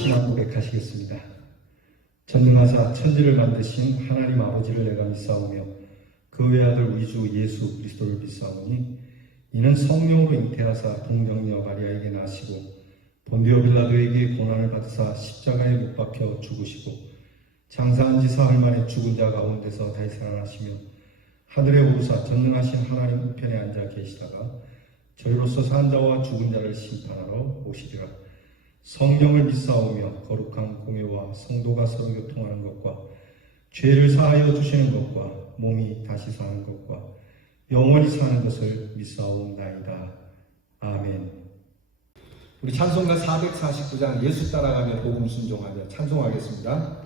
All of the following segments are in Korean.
신앙 고백하시겠습니다. 전능하사 천지를 만드신 하나님 아버지를 내가 믿사오며 그 외아들 우리 주 예수 그리스도를 믿사오니 이는 성령으로 잉태하사 동정녀 마리아에게 나시고 본디오 빌라도에게 고난을 받으사 십자가에 못 박혀 죽으시고 장사한 지 사흘 만에 죽은 자 가운데서 다시 살아나시며 하늘에 오르사 전능하신 하나님 우편에 앉아 계시다가 저희로서 산 자와 죽은 자를 심판하러 오시리라. 성령을 믿사오며 거룩한 공회와 성도가 서로 교통하는 것과 죄를 사하여 주시는 것과 몸이 다시 사는 것과 영원히 사는 것을 믿사옵나이다. 아멘. 우리 찬송가 449장 예수 따라가며 복음 순종하며 찬송하겠습니다.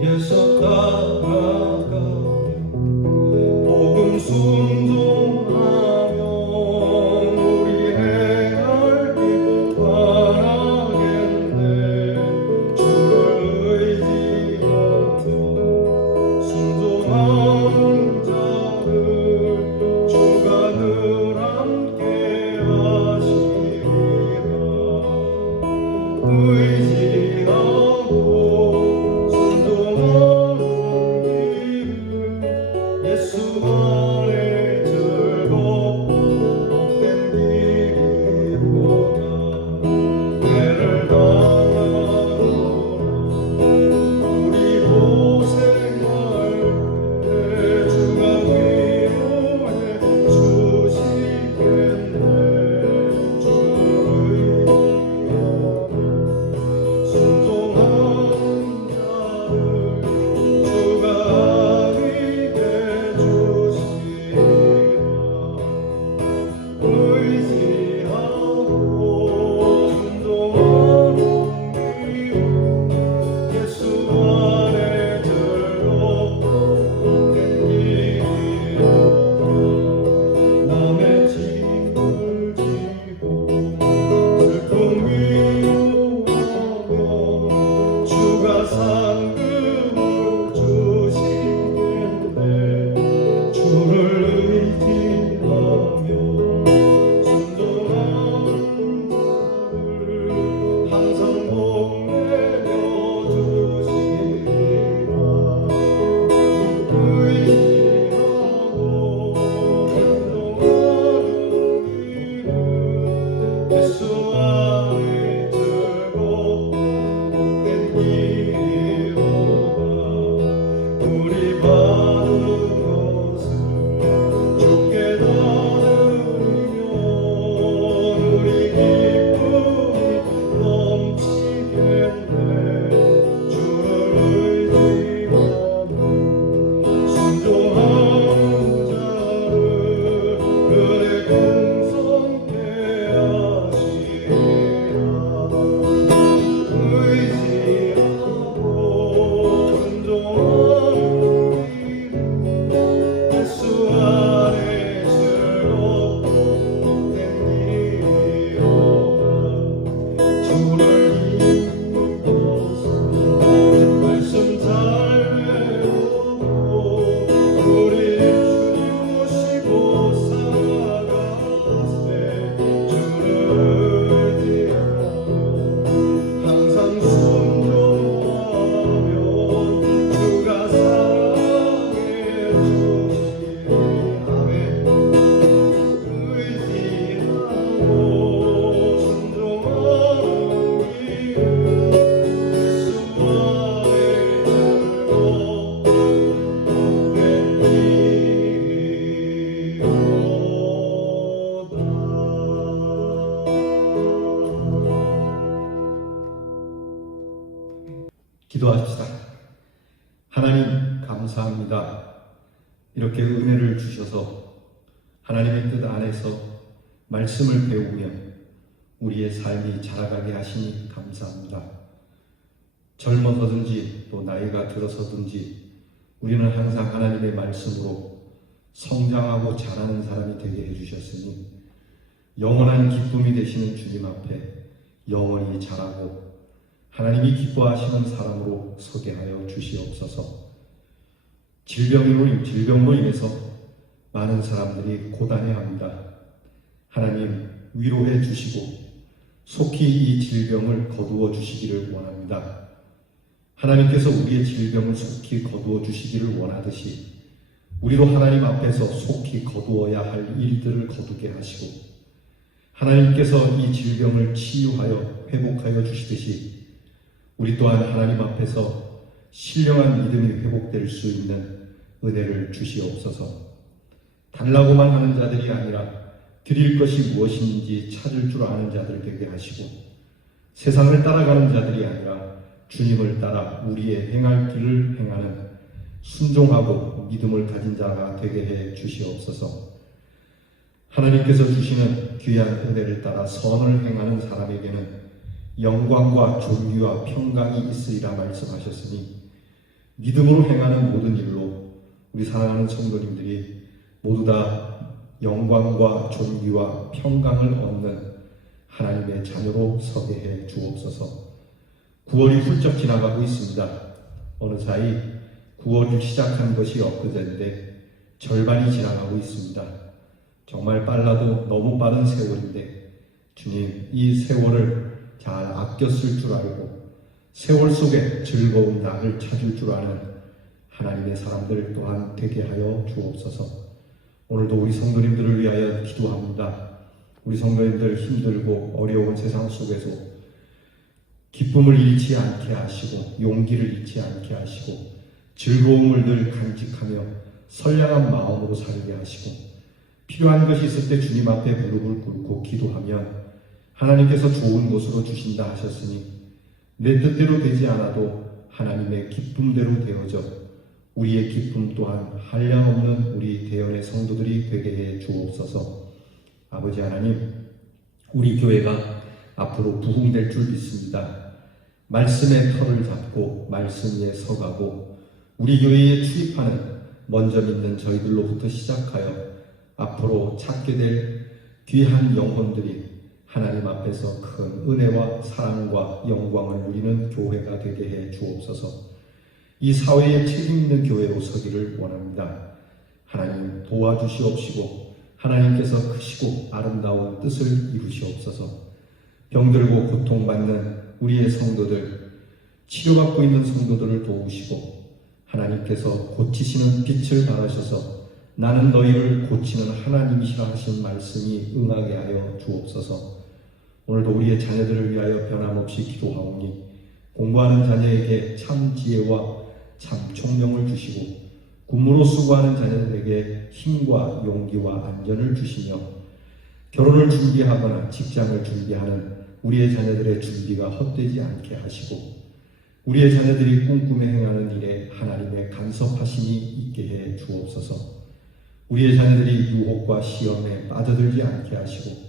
예수 따라가며 복음 순종하며 우리 행할 길 바라겠네. 주를 의지하며 순종하는 자를 주가 늘 함께 하시리라. 의지하고 예수 안에 즐겁고 복된 길이로다. 해를 당하노라 우리 고생할 때 주가 위로해 주시겠네. 주를 의지하며 순종하는 자를 주가 상급을 주시겠네. 주를 의지하며 순종하는 자를 항상 복내려 주시리라. 의지하고 순종하는 길은 예수 안에 즐겁고 복된 길이로다. 우리 받은 것을 주께 나누면 우리 기쁨이 넘치겠네. 주를 의지하며 순종하는 자를 은혜 풍성케 하시리라. 의지하고 순종하는 길은 예수 안에 즐겁고 복된 길이로다. 주를 힘입어서 말씀 잘 배우고 우리 주시고 살아가세. 주를 의지하며 항상 순종하며 주가 사랑해 주시리. 아멘. 의지하고 순종하는 길은 예수 안에 즐겁고 복된 길이로다. 기도합시다. 하나님 감사합니다. 이렇게 은혜를 주셔서 하나님의 뜻 안에서 말씀을 배우며 우리의 삶이 자라가게 하시니 감사합니다. 젊어서든지 또 나이가 들어서든지 우리는 항상 하나님의 말씀으로 성장하고 자라는 사람이 되게 해주셨으니 영원한 기쁨이 되시는 주님 앞에 영원히 자라고 하나님이 기뻐하시는 사람으로 서게 하여 주시옵소서. 질병으로 인해서 많은 사람들이 고단해합니다. 하나님 위로해 주시고 속히 이 질병을 거두어 주시기를 원합니다. 하나님께서 우리의 질병을 속히 거두어 주시기를 원하듯이 우리도 하나님 앞에서 속히 거두어야 할 일들을 거두게 하시고 하나님께서 이 질병을 치유하여 회복하여 주시듯이 우리 또한 하나님 앞에서 신령한 믿음이 회복될 수 있는 은혜를 주시옵소서. 달라고만 하는 자들이 아니라 드릴 것이 무엇인지 찾을 줄 아는 자들 되게 하시고 세상을 따라가는 자들이 아니라 주님을 따라 우리의 행할 길을 행하는 순종하고 믿음을 가진 자가 되게 해 주시옵소서. 하나님께서 주시는 귀한 은혜를 따라 선을 행하는 사람에게는 영광과 존귀와 평강이 있으리라 말씀하셨으니 믿음으로 행하는 모든 일로 우리 사랑하는 성도님들이 모두 다 영광과 존귀와 평강을 얻는 하나님의 자녀로 서게 해 주옵소서. 9월이 훌쩍 지나가고 있습니다. 어느 사이 9월을 시작한 것이 엊그제인데 절반이 지나가고 있습니다. 정말 빨라도 너무 빠른 세월인데 주님 이 세월을 잘 아껴 쓸 줄 알고 세월 속에 즐거운 낙을 찾을 줄 아는 하나님의 사람들 또한 되게 하여 주옵소서. 오늘도 우리 성도님들을 위하여 기도합니다. 우리 성도님들 힘들고 어려운 세상 속에서 기쁨을 잃지 않게 하시고 용기를 잃지 않게 하시고 즐거움을 늘 간직하며 선량한 마음으로 살게 하시고 필요한 것이 있을 때 주님 앞에 무릎을 꿇고 기도하면 하나님께서 좋은 곳으로 주신다 하셨으니 내 뜻대로 되지 않아도 하나님의 기쁨대로 되어져 우리의 기쁨 또한 한량없는 우리 대연의 성도들이 되게 해 주옵소서. 아버지 하나님, 우리 교회가 앞으로 부흥될 줄 믿습니다. 말씀의 터를 잡고 말씀 위에 서가고 우리 교회에 출입하는 먼저 믿는 저희들로부터 시작하여 앞으로 찾게 될 귀한 영혼들이 하나님 앞에서 큰 은혜와 사랑과 영광을 누리는 교회가 되게 해 주옵소서. 이 사회에 책임 있는 교회로 서기를 원합니다. 하나님 도와주시옵시고 하나님께서 크시고 아름다운 뜻을 이루시옵소서. 병들고 고통받는 우리의 성도들, 치료받고 있는 성도들을 도우시고 하나님께서 고치시는 빛을 발하셔서 나는 너희를 고치는 하나님이시라 하신 말씀이 응하게 하여 주옵소서. 오늘도 우리의 자녀들을 위하여 변함없이 기도하오니 공부하는 자녀에게 참 지혜와 참 총명을 주시고 군무로 수고하는 자녀들에게 힘과 용기와 안전을 주시며 결혼을 준비하거나 직장을 준비하는 우리의 자녀들의 준비가 헛되지 않게 하시고 우리의 자녀들이 꿈꾸며 행하는 일에 하나님의 간섭하심이 있게 해 주옵소서. 우리의 자녀들이 유혹과 시험에 빠져들지 않게 하시고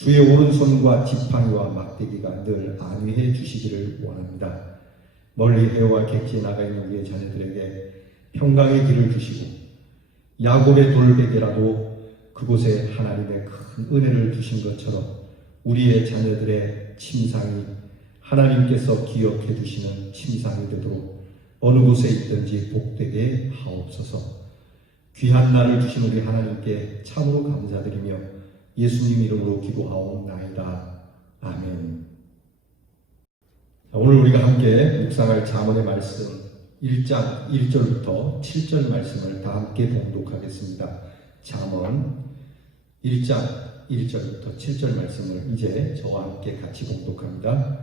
주의 오른손과 지팡이와 막대기가 늘 안위해 주시기를 원합니다. 멀리 해와 객지에 나가 있는 우리의 자녀들에게 평강의 길을 주시고 야곱의 돌베개라도 그곳에 하나님의 큰 은혜를 주신 것처럼 우리의 자녀들의 침상이 하나님께서 기억해 주시는 침상이 되도록 어느 곳에 있든지 복되게 하옵소서. 귀한 날을 주신 우리 하나님께 참으로 감사드리며 예수님 이름으로 기도하옵나이다. 아멘. 오늘 우리가 함께 묵상할 잠언의 말씀 1장 1절부터 7절 말씀을 다 함께 봉독하겠습니다. 잠언 1장 1절부터 7절 말씀을 이제 저와 함께 같이 봉독합니다.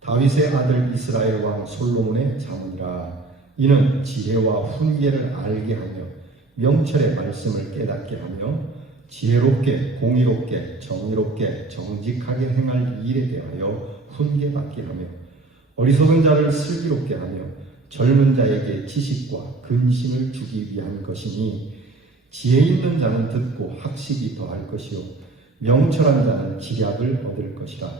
다윗의 아들 이스라엘 왕 솔로몬의 잠언이라. 이는 지혜와 훈계를 알게 하며 명철의 말씀을 깨닫게 하며 지혜롭게 공의롭게 정의롭게 정직하게 행할 일에 대하여 훈계받게 하며 어리석은 자를 슬기롭게 하며 젊은 자에게 지식과 근심을 주기 위한 것이니 지혜 있는 자는 듣고 학식이 더할 것이요 명철한 자는 지략을 얻을 것이라.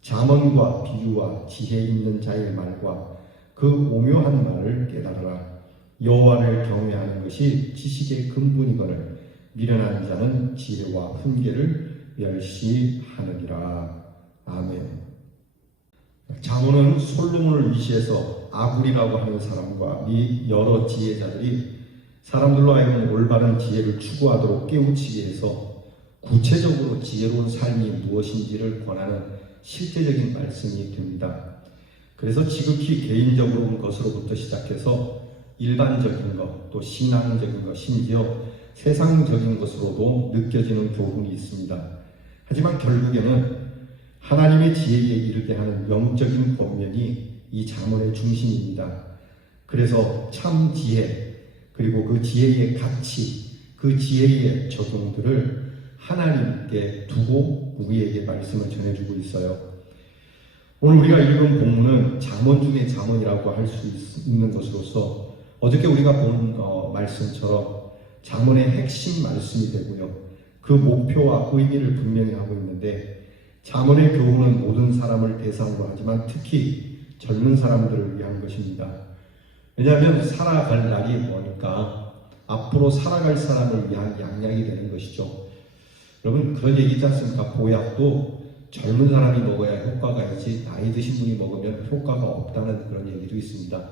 잠언과 비유와 지혜 있는 자의 말과 그 오묘한 말을 깨달아라. 여호와를 경외하는 것이 지식의 근본이거늘 미련한 자는 지혜와 훈계를 멸시하느니라. 아멘. 잠언은 솔로몬을 위시해서 아굴이라고 하는 사람과 미 여러 지혜자들이 사람들로 하여금 올바른 지혜를 추구하도록 깨우치게 해서 구체적으로 지혜로운 삶이 무엇인지를 권하는 실제적인 말씀이 됩니다. 그래서 지극히 개인적인 것으로부터 시작해서 일반적인 것, 또 신앙적인 것, 심지어 세상적인 것으로도 느껴지는 교훈이 있습니다. 하지만 결국에는 하나님의 지혜에 이르게 하는 영적인 권면이 이 잠언의 중심입니다. 그래서 참 지혜, 그리고 그 지혜의 가치, 그 지혜의 적용들을 하나님께 두고 우리에게 말씀을 전해주고 있어요. 오늘 우리가 읽은 본문은 잠언 중에 잠언이라고 할 수 있는 것으로서 어저께 우리가 본 말씀처럼 잠언의 핵심 말씀이 되고요. 그 목표와 의미를 분명히 하고 있는데 잠언의 교훈은 모든 사람을 대상으로 하지만 특히 젊은 사람들을 위한 것입니다. 왜냐하면 살아갈 날이 뭐니까 앞으로 살아갈 사람을 위한 양약이 되는 것이죠. 여러분 그런 얘기 있지 않습니까? 보약도 젊은 사람이 먹어야 효과가 있지 나이 드신 분이 먹으면 효과가 없다는 그런 얘기도 있습니다.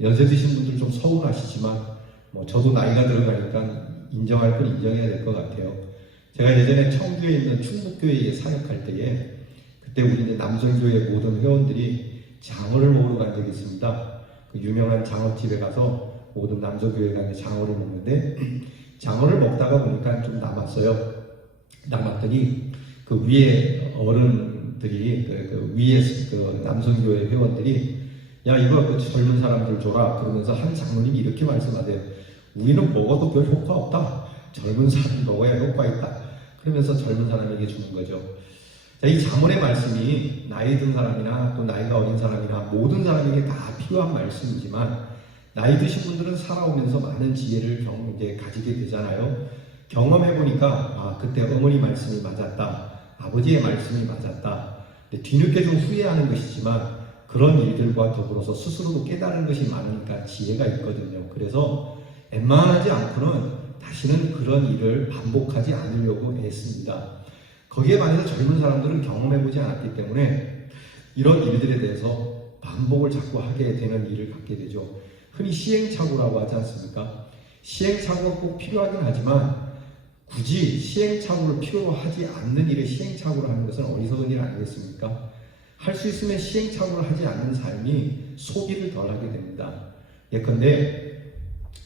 연세 드신 분들 좀 서운하시지만 저도 나이가 들어가니까 인정할 건 인정해야 될 것 같아요. 제가 예전에 청주에 있는 충북교회에 사역할 때에 그때 우리 이제 남성교회 모든 회원들이 장어를 먹으러 간 적이 있습니다. 그 유명한 장어집에 가서 모든 남성교회가 장어를 먹는데 장어를 먹다가 보니까 좀 남았어요. 남았더니 그 위에 어른들이 그 위에 그 남성교회 회원들이 야 이거 그 젊은 사람들 줘라 그러면서 한 장로님이 이렇게 말씀하세요. 우리는 먹어도 별 효과 없다. 젊은 사람이 먹어야 효과 있다. 그러면서 젊은 사람에게 주는 거죠. 자, 이 잠언의 말씀이 나이 든 사람이나 또 나이가 어린 사람이나 모든 사람에게 다 필요한 말씀이지만 나이 드신 분들은 살아오면서 많은 지혜를 이제 가지게 되잖아요. 경험해보니까 그때 어머니 말씀이 맞았다. 아버지의 말씀이 맞았다. 뒤늦게 좀 후회하는 것이지만 그런 일들과 더불어서 스스로도 깨달은 것이 많으니까 지혜가 있거든요. 그래서 웬만하지 않고는 다시는 그런 일을 반복하지 않으려고 애씁니다. 거기에 반해서 젊은 사람들은 경험해보지 않았기 때문에 이런 일들에 대해서 반복을 자꾸 하게 되는 일을 갖게 되죠. 흔히 시행착오라고 하지 않습니까? 시행착오가 꼭 필요하긴 하지만 굳이 시행착오를 필요로 하지 않는 일에 시행착오를 하는 것은 어리석은 일 아니겠습니까? 할 수 있으면 시행착오를 하지 않는 삶이 소비를 덜 하게 됩니다. 예컨대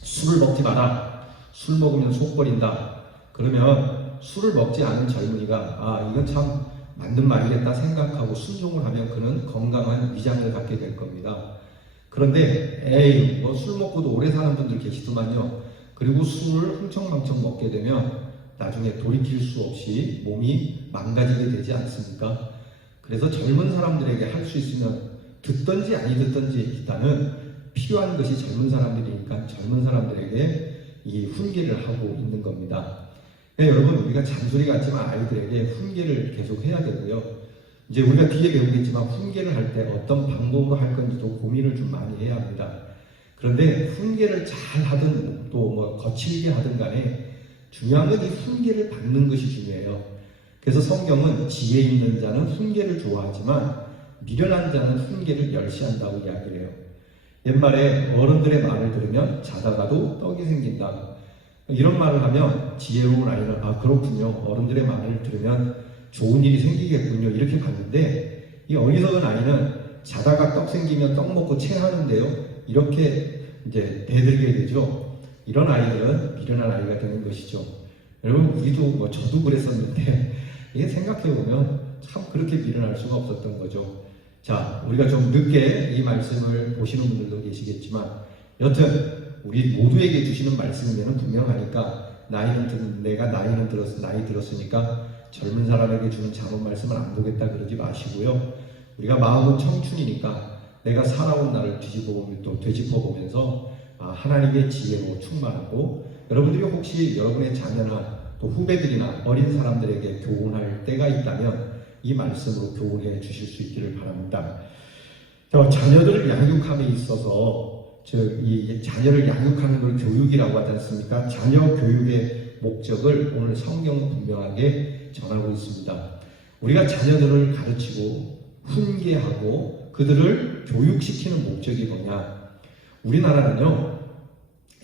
술을 먹지 마라. 술 먹으면 속 버린다. 그러면 술을 먹지 않은 젊은이가 이건 참 맞는 말이겠다 생각하고 순종을 하면 그는 건강한 위장을 갖게 될 겁니다. 그런데 에이 술 먹고도 오래 사는 분들 계시더만요. 그리고 술을 흥청망청 먹게 되면 나중에 돌이킬 수 없이 몸이 망가지게 되지 않습니까? 그래서 젊은 사람들에게 할 수 있으면 듣든지 아니 듣든지 일단은 필요한 것이 젊은 사람들이니까 젊은 사람들에게 이 훈계를 하고 있는 겁니다. 여러분 우리가 잔소리 같지만 아이들에게 훈계를 계속 해야 되고요. 이제 우리가 뒤에 배우겠지만 훈계를 할 때 어떤 방법으로 할 건지도 고민을 좀 많이 해야 합니다. 그런데 훈계를 잘 하든 또 거칠게 하든 간에 중요한 건 이 훈계를 받는 것이 중요해요. 그래서 성경은 지혜 있는 자는 훈계를 좋아하지만 미련한 자는 훈계를 멸시한다고 이야기를 해요. 옛말에 어른들의 말을 들으면 자다가도 떡이 생긴다. 이런 말을 하면 지혜로운 아이는 그렇군요. 어른들의 말을 들으면 좋은 일이 생기겠군요. 이렇게 봤는데 이 어리석은 아이는 자다가 떡 생기면 떡 먹고 체하는데요. 이렇게 이제 대들게 되죠. 이런 아이들은 미련한 아이가 되는 것이죠. 여러분 우리도 저도 그랬었는데 이게 생각해보면 참 그렇게 미련할 수가 없었던 거죠. 자, 우리가 좀 늦게 이 말씀을 보시는 분들도 계시겠지만 여튼 우리 모두에게 주시는 말씀이면 분명하니까 내가 나이 들었으니까 젊은 사람에게 주는 잠언 말씀을 안 보겠다 그러지 마시고요. 우리가 마음은 청춘이니까 내가 살아온 날을 되짚어보면서 하나님의 지혜로 충만하고 여러분들이 혹시 여러분의 자녀나 또 후배들이나 어린 사람들에게 교훈할 때가 있다면 이 말씀으로 교훈해 주실 수 있기를 바랍니다. 자녀들을 양육함에 있어서 이 자녀를 양육하는 걸 교육이라고 하지 않습니까? 자녀 교육의 목적을 오늘 성경은 분명하게 전하고 있습니다. 우리가 자녀들을 가르치고 훈계하고 그 그들을 교육시키는 목적이 뭐냐? 우리나라는요,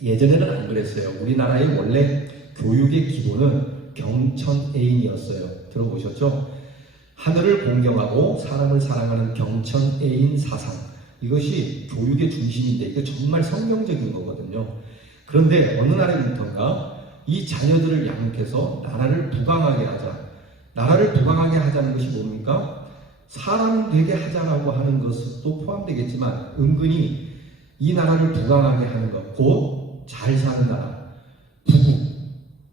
예전에는 안 그랬어요. 우리나라의 원래 교육의 기본은 경천애인이었어요. 들어보셨죠? 하늘을 공경하고 사람을 사랑하는 경천애인 사상. 이것이 교육의 중심인데 이게 정말 성경적인 거거든요. 그런데 어느 날부터인가 이 자녀들을 양육해서 나라를 부강하게 하자. 나라를 부강하게 하자는 것이 뭡니까? 사람 되게 하자라고 하는 것도 포함되겠지만 은근히 이 나라를 부강하게 하는 것, 곧 잘 사는 나라,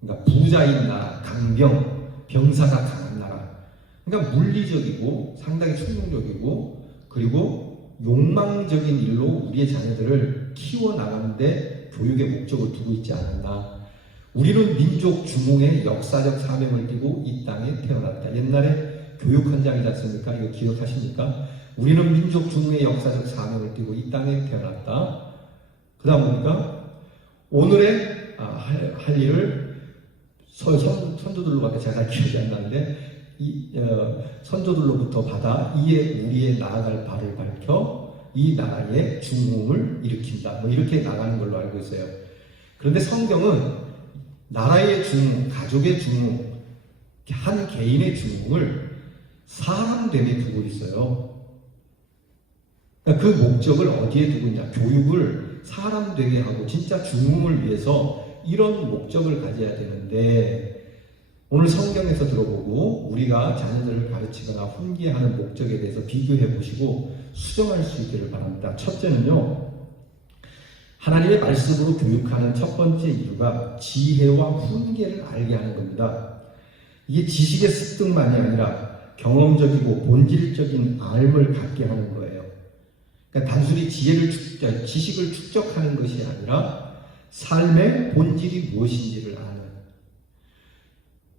그러니까 부자인 나라, 강병, 병사가 강한 나라. 그러니까 물리적이고 상당히 충동적이고 그리고 욕망적인 일로 우리의 자녀들을 키워나가는데 교육의 목적을 두고 있지 않았나. 우리는 민족 중흥의 역사적 사명을 띠고 이 땅에 태어났다. 옛날에 교육 현장이지 않습니까? 이거 기억하십니까? 우리는 민족 중흥의 역사적 사명을 띠고 이 땅에 태어났다. 그 다음 보니까 오늘의 할 일을 선조들로밖에 잘 기억이 안 나는데 선조들로부터 받아 이에 우리의 나아갈 바를 밝혀 이 나라의 중흥을 일으킨다. 뭐 이렇게 나가는 걸로 알고 있어요. 그런데 성경은 나라의 중흥, 가족의 중흥, 한 개인의 중흥을 사람됨에 두고 있어요. 그러니까 그 목적을 어디에 두고 있냐? 교육을 사람 되게 하고 진짜 중흥을 위해서 이런 목적을 가져야 되는데 오늘 성경에서 들어보고 우리가 자녀들을 가르치거나 훈계하는 목적에 대해서 비교해 보시고 수정할 수 있기를 바랍니다. 첫째는요, 하나님의 말씀으로 교육하는 첫 번째 이유가 지혜와 훈계를 알게 하는 겁니다. 이게 지식의 습득만이 아니라 경험적이고 본질적인 알을 갖게 하는 거예요. 그러니까 단순히 지식을 축적하는 것이 아니라 삶의 본질이 무엇인지를 아는.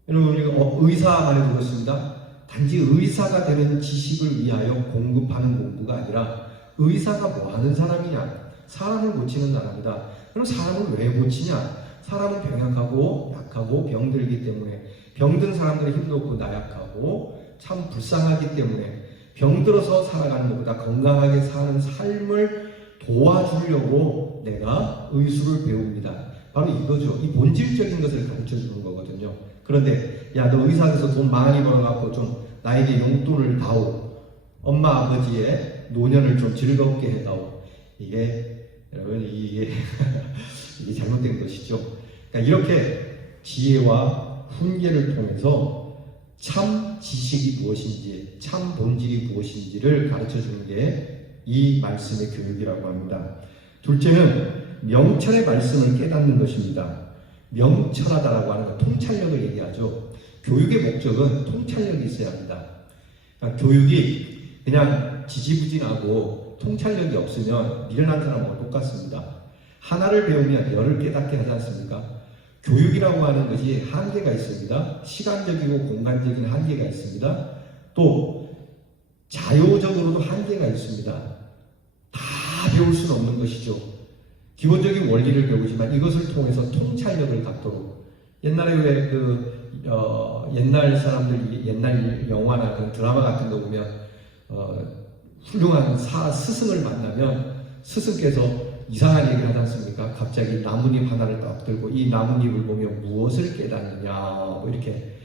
여러분, 우리가 의사 말해 들었습니다. 단지 의사가 되는 지식을 위하여 공급하는 공부가 아니라 의사가 뭐 하는 사람이냐? 사람을 고치는 사람이다. 그럼 사람을 왜 고치냐? 사람은 병약하고 약하고 병들기 때문에 병든 사람들은 힘도 없고 나약하고 참 불쌍하기 때문에 병들어서 살아가는 것보다 건강하게 사는 삶을 도와주려고 내가 의술을 배웁니다. 바로 이거죠. 이 본질적인 것을 가르쳐 주는 거거든요. 그런데 야, 너 의사 돼서 돈 많이 벌어갖고 좀 나에게 용돈을 다오. 엄마 아버지의 노년을 좀 즐겁게 해다오. 이게 여러분 이게 잘못된 것이죠. 그러니까 이렇게 지혜와 훈계를 통해서 참 지식이 무엇인지, 참 본질이 무엇인지를 가르쳐 주는 게 이 말씀의 교육이라고 합니다. 둘째는 명철의 말씀을 깨닫는 것입니다. 명철하다라고 하는 건 통찰력을 얘기하죠. 교육의 목적은 통찰력이 있어야 합니다. 그러니까 교육이 그냥 지지부진하고 통찰력이 없으면 미련한 사람하고 똑같습니다. 하나를 배우면 열을 깨닫게 하지 않습니까? 교육이라고 하는 것이 한계가 있습니다. 시간적이고 공간적인 한계가 있습니다. 또 자요적으로도 한계가 있습니다. 다 배울 수는 없는 것이죠. 기본적인 원리를 배우지만 이것을 통해서 통찰력을 갖도록 옛날에 왜 옛날 사람들 옛날 영화나 그런 드라마 같은 거 보면 훌륭한 스승을 만나면 스승께서 이상한 얘기를 하지 않습니까? 갑자기 나뭇잎 하나를 딱 들고 이 나뭇잎을 보면 무엇을 깨닫느냐 뭐 이렇게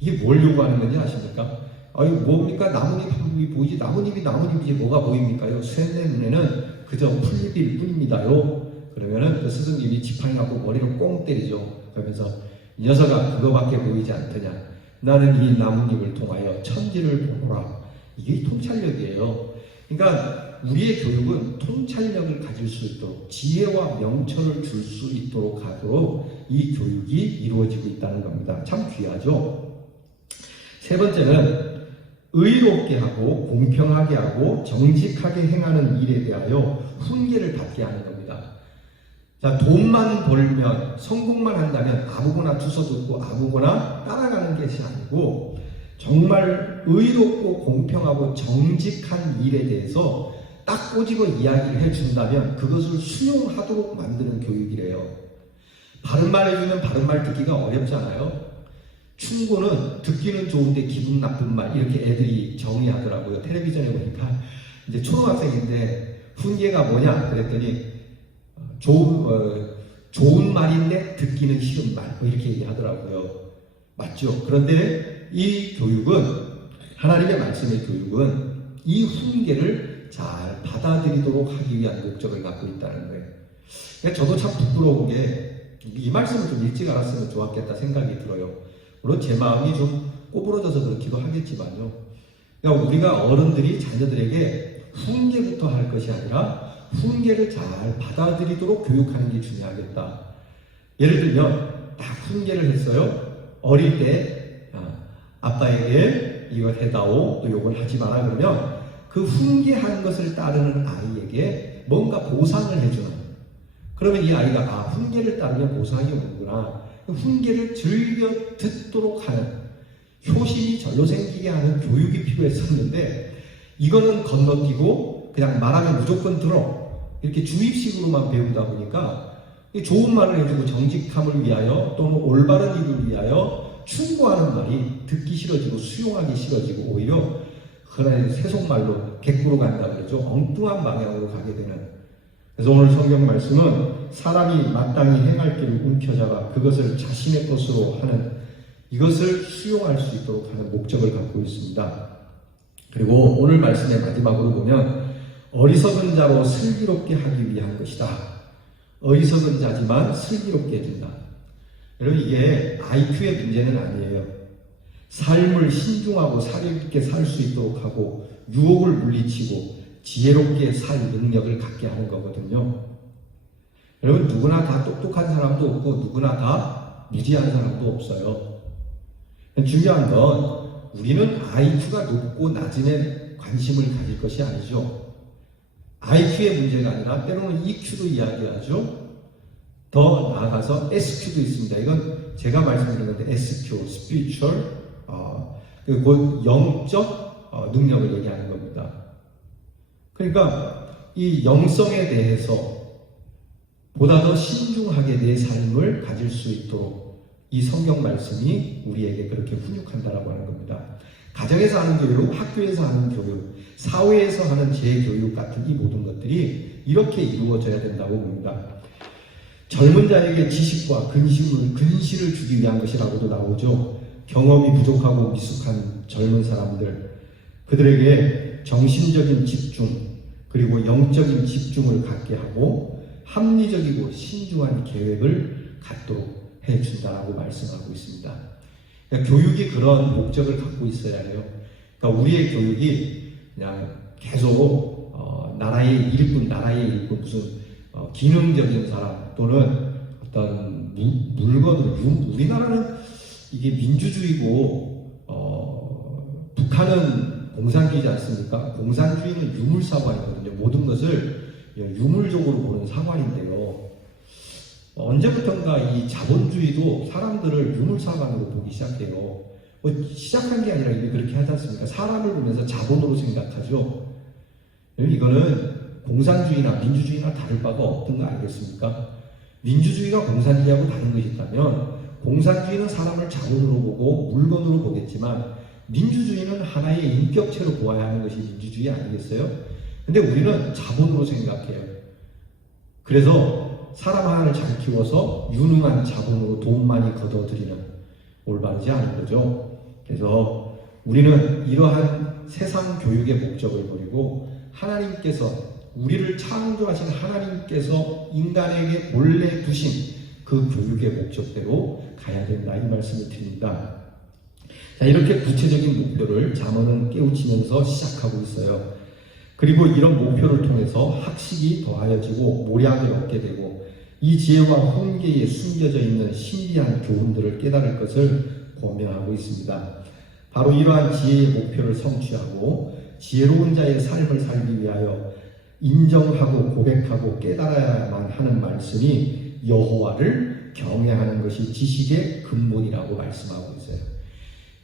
이게 뭘 요구하는 건지 아십니까? 아유 뭡니까? 나뭇잎이 보이지 나뭇잎이지 뭐가 보입니까요? 쇠내 눈에는 그저 풀잎일 뿐입니다요. 그러면은 그 스승님이 지팡이 갖고 머리를 꽁 때리죠. 그러면서 이 녀석아 그거밖에 보이지 않더냐? 나는 이 나뭇잎을 통하여 천지를 보노라. 이게 통찰력이에요. 그러니까 우리의 교육은 통찰력을 가질 수 있도록 지혜와 명철을 줄 수 있도록 하도록 이 교육이 이루어지고 있다는 겁니다. 참 귀하죠. 세 번째는 의롭게 하고 공평하게 하고 정직하게 행하는 일에 대하여 훈계를 받게 하는 겁니다. 자, 돈만 벌면 성공만 한다면 아무거나 주워 듣고 아무거나 따라가는 것이 아니고 정말 의롭고 공평하고 정직한 일에 대해서 딱 꼬집어 이야기를 해준다면 그것을 수용하도록 만드는 교육이래요. 바른말 해주면 바른말 듣기가 어렵잖아요. 충고는 듣기는 좋은데 기분 나쁜 말 이렇게 애들이 정의하더라고요. 텔레비전에 보니까 이제 초등학생인데 훈계가 뭐냐 그랬더니 좋은 말인데 듣기는 싫은 말 뭐 이렇게 얘기하더라고요. 맞죠? 그런데 이 교육은 하나님의 말씀의 교육은 이 훈계를 잘 받아들이도록 하기 위한 목적을 갖고 있다는 거예요. 그러니까 저도 참 부끄러운 게 이 말씀을 좀 일찍 알았으면 좋았겠다 생각이 들어요. 물론 제 마음이 좀 꼬부러져서 그렇기도 하겠지만요. 그러니까 우리가 어른들이 자녀들에게 훈계부터 할 것이 아니라 훈계를 잘 받아들이도록 교육하는 게 중요하겠다. 예를 들면 딱 훈계를 했어요. 어릴 때 아빠에게 이걸 해다오 또 이걸 하지 마라 그러면 그 훈계하는 것을 따르는 아이에게 뭔가 보상을 해주는, 그러면 이 아이가 훈계를 따르면 보상이 오는구나, 훈계를 즐겨 듣도록 하는, 효심이 절로 생기게 하는 교육이 필요했었는데 이거는 건너뛰고 그냥 말하면 무조건 들어 이렇게 주입식으로만 배우다 보니까 좋은 말을 해주고 정직함을 위하여 또는 올바른 일을 위하여 충고하는 말이 듣기 싫어지고 수용하기 싫어지고 오히려 그런 세속말로 객구로 간다 그러죠. 엉뚱한 방향으로 가게 되는. 그래서 오늘 성경 말씀은 사람이 마땅히 행할 길을 움켜잡아 그것을 자신의 것으로 하는, 이것을 수용할 수 있도록 하는 목적을 갖고 있습니다. 그리고 오늘 말씀의 마지막으로 보면 어리석은 자로 슬기롭게 하기 위한 것이다. 어리석은 자지만 슬기롭게 해준다. 여러분 이게 IQ의 문제는 아니에요. 삶을 신중하고 사려 있게 살 수 있도록 하고 유혹을 물리치고 지혜롭게 살 능력을 갖게 하는 거거든요. 여러분 누구나 다 똑똑한 사람도 없고 누구나 다 무지한 사람도 없어요. 중요한 건 우리는 IQ가 높고 낮음에 관심을 가질 것이 아니죠. IQ의 문제가 아니라 때로는 EQ도 이야기하죠. 더 나아가서 SQ도 있습니다. 이건 제가 말씀드린 건데 SQ, Spiritual, 곧 영적 능력을 얘기하는 겁니다. 그러니까 이 영성에 대해서 보다 더 신중하게 내 삶을 가질 수 있도록 이 성경 말씀이 우리에게 그렇게 훈육한다라고 하는 겁니다. 가정에서 하는 교육, 학교에서 하는 교육, 사회에서 하는 재교육 같은 이 모든 것들이 이렇게 이루어져야 된다고 봅니다. 젊은 자에게 지식과 근시를 주기 위한 것이라고도 나오죠. 경험이 부족하고 미숙한 젊은 사람들, 그들에게 정신적인 집중 그리고 영적인 집중을 갖게 하고 합리적이고 신중한 계획을 갖도록 해준다라고 말씀하고 있습니다. 그러니까 교육이 그런 목적을 갖고 있어야 해요. 그러니까 우리의 교육이 그냥 계속 나라의 일꾼 무슨 기능적인 사람 또는 어떤 물건으로, 우리나라는 이게 민주주의고 북한은 공산주의지 않습니까? 공산주의는 유물사관이거든요. 모든 것을 유물적으로 보는 사관인데요. 언제부턴가 이 자본주의도 사람들을 유물사관으로 보기 시작해요. 시작한 게 아니라 이미 그렇게 하지 않습니까? 사람을 보면서 자본으로 생각하죠. 이거는 공산주의나 민주주의나 다를 바가 없던 거 알겠습니까? 민주주의가 공산주의하고 다른 것이 있다면 공산주의는 사람을 자본으로 보고 물건으로 보겠지만 민주주의는 하나의 인격체로 보아야 하는 것이 민주주의 아니겠어요? 근데 우리는 자본으로 생각해요. 그래서 사람 하나를 잘 키워서 유능한 자본으로 돈 많이 걷어들이는, 올바르지 않은 거죠. 그래서 우리는 이러한 세상 교육의 목적을 버리고 하나님께서, 우리를 창조하신 하나님께서 인간에게 본래 두신 그 교육의 목적대로 가야 된다, 이 말씀을 드립니다. 자, 이렇게 구체적인 목표를 잠언은 깨우치면서 시작하고 있어요. 그리고 이런 목표를 통해서 학식이 더하여지고 모략을 얻게 되고 이 지혜와 훈계에 숨겨져 있는 신비한 교훈들을 깨달을 것을 권면하고 있습니다. 바로 이러한 지혜의 목표를 성취하고 지혜로운 자의 삶을 살기 위하여 인정하고 고백하고 깨달아야만 하는 말씀이 여호와를 경외하는 것이 지식의 근본이라고 말씀하고 있어요.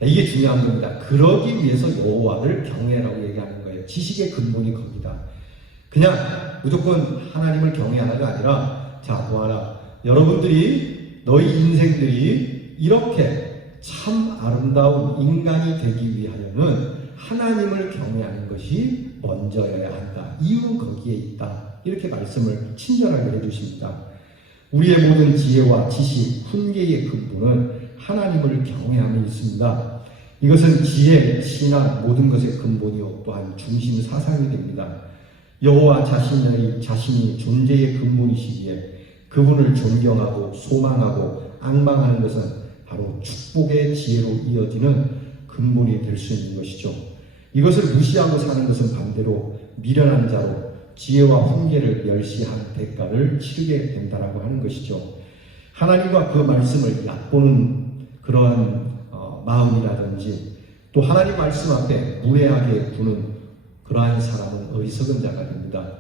이게 중요한 겁니다. 그러기 위해서 여호와를 경외라고 얘기하는 거예요. 지식의 근본이 겁니다. 그냥 무조건 하나님을 경외하나가 아니라, 자, 보아라. 여러분들이, 너희 인생들이 이렇게 참 아름다운 인간이 되기 위하여는 하나님을 경외하는 것이 먼저여야 한다. 이유는 거기에 있다. 이렇게 말씀을 친절하게 해주십니다. 우리의 모든 지혜와 지식, 훈계의 근본은 하나님을 경외함에 있습니다. 이것은 지혜, 신앙, 모든 것의 근본이요 또한 중심 사상이 됩니다. 여호와 자신이 존재의 근본이시기에 그분을 존경하고 소망하고 앙망하는 것은 바로 축복의 지혜로 이어지는 근본이 될 수 있는 것이죠. 이것을 무시하고 사는 것은 반대로 미련한 자로 지혜와 훈계를 멸시한 대가를 치르게 된다라고 하는 것이죠. 하나님과 그 말씀을 얕보는 그러한 마음이라든지 또 하나님 말씀 앞에 무례하게 구는 그러한 사람은 어리석은 자가 됩니다.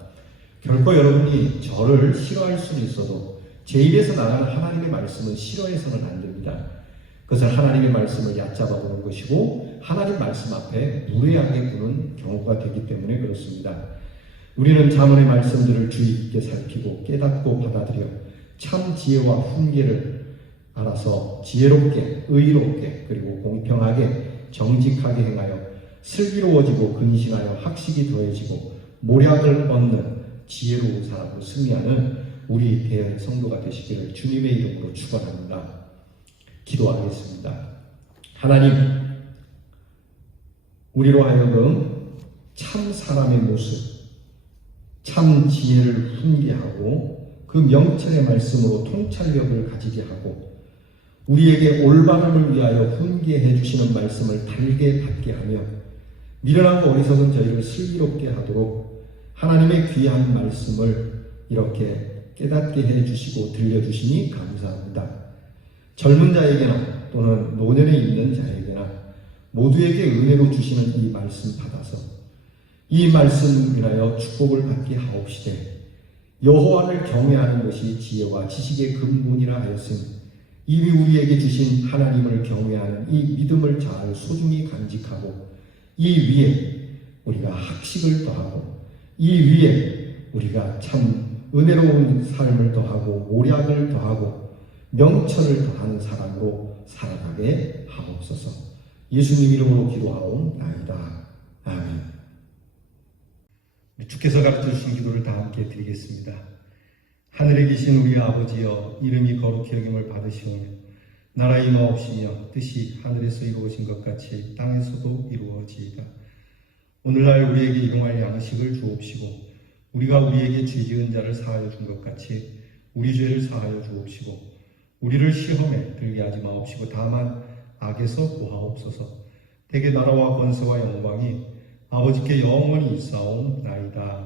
결코 여러분이 저를 싫어할 수는 있어도 제 입에서 나가는 하나님의 말씀은 싫어해서는 안 됩니다. 그것은 하나님의 말씀을 얕잡아 보는 것이고 하나님 말씀 앞에 무례하게 구는 경우가 되기 때문에 그렇습니다. 우리는 자문의 말씀들을 주의 깊게 살피고 깨닫고 받아들여 참 지혜와 훈계를 알아서 지혜롭게, 의롭게, 그리고 공평하게, 정직하게 행하여 슬기로워지고 근신하여 학식이 더해지고 모략을 얻는 지혜로운 사람으로 승리하는 우리 대성도가 되시기를 주님의 이름으로 축원합니다. 기도하겠습니다. 하나님, 우리로 하여금 참 사람의 모습, 참 지혜를 훈계하고 그 명철의 말씀으로 통찰력을 가지게 하고 우리에게 올바름을 위하여 훈계해 주시는 말씀을 달게 받게 하며 미련하고 어리석은 저희를 슬기롭게 하도록 하나님의 귀한 말씀을 이렇게 깨닫게 해 주시고 들려주시니 감사합니다. 젊은 자에게나 또는 노년에 있는 자에게나 모두에게 은혜로 주시는 이 말씀 받아서 이 말씀을 인하여 축복을 받게 하옵시되 여호와를 경외하는 것이 지혜와 지식의 근본이라 하였으니 이미 우리에게 주신 하나님을 경외하는 이 믿음을 잘 소중히 간직하고 이 위에 우리가 학식을 더하고 이 위에 우리가 참 은혜로운 삶을 더하고 모략을 더하고 명철을 더하는 사람으로 살아가게 하옵소서. 예수님 이름으로 기도하옵나이다. 아멘. 주께서 가르쳐 주신 기도를 다 함께 드리겠습니다. 하늘에 계신 우리 아버지여, 이름이 거룩히 여김을 받으시오며 나라의 임하옵시며 뜻이 하늘에서 이루어진 것 같이 땅에서도 이루어지이다. 오늘날 우리에게 일용할 양식을 주옵시고 우리가 우리에게 죄 지은 자를 사하여 준 것 같이 우리 죄를 사하여 주옵시고 우리를 시험에 들게 하지 마옵시고 다만 악에서 구하옵소서. 대개 나라와 권세와 영광이 아버지께 영원히 있사옵나이다.